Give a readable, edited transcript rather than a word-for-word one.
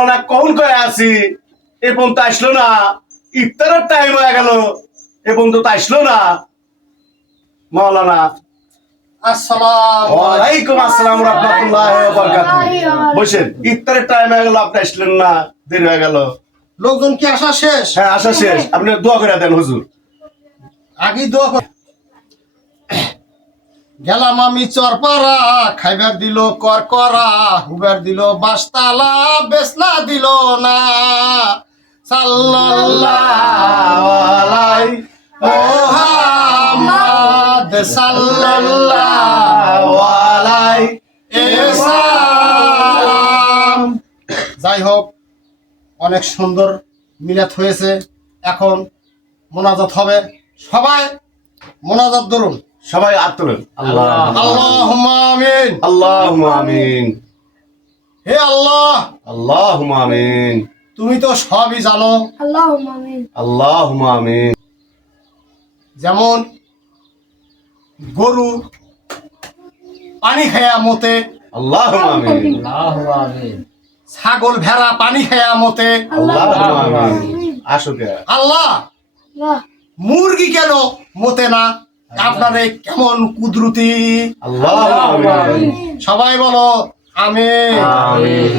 মাওলানা কোন করে আছি এ পর্যন্ত আসলো না, ইফতারের টাইম হয়ে গেল এ পর্যন্ত আসলো না। মাওলানা আসসালামু ওয়ালাইকুম আসসালাম রাহমাতুল্লাহি ওয়া বারাকাতুহু। বসেন, ইফতারের টাইম হয়ে গেল, আপনি আসলেন না, দেরি হয়ে গেল। লোকজন কি আসা শেষ? হ্যাঁ, আসা শেষ। আপনি দোয়া করে দেন হুজুর। আগেই দোয়া কর। গেলাম আমি চরপাড়া, খাইবার দিল করকরা, হুবার দিল বাসতালা, বেসলা দিল না। সাল্লাল্লাহু আলাইহি মুহাম্মদ সাল্লাল্লাহু আলাইহি সাল্লাম। যাই হোক, অনেক সুন্দর মিলাদ হয়েছে। এখন মোনাজাত হবে। সবাই মোনাজাত ধরুন। সবাই হাত তোলেন। আল্লাহ আল্লাহুম্মা আমিন। আল্লাহুম্মা আমিন। হে আল্লাহ, আল্লাহুম্মা আমিন। তুমি তো সবই জানো। Allahumma amin. আল্লাহুম্মা আমিন। যেমন গরু পানি খায়া মতে, আল্লাহুম্মা আমিন। ছাগল ভেড়া পানি খায়া মতে। আল্লাহুম্মা আমিন। আসো কে আল্লাহ, Allah. মুরগি কেন মতে না? আপনারে কেমন কুদরতি। আল্লাহুম্মা আমিন। সবাই বলো আমিন। আমিন।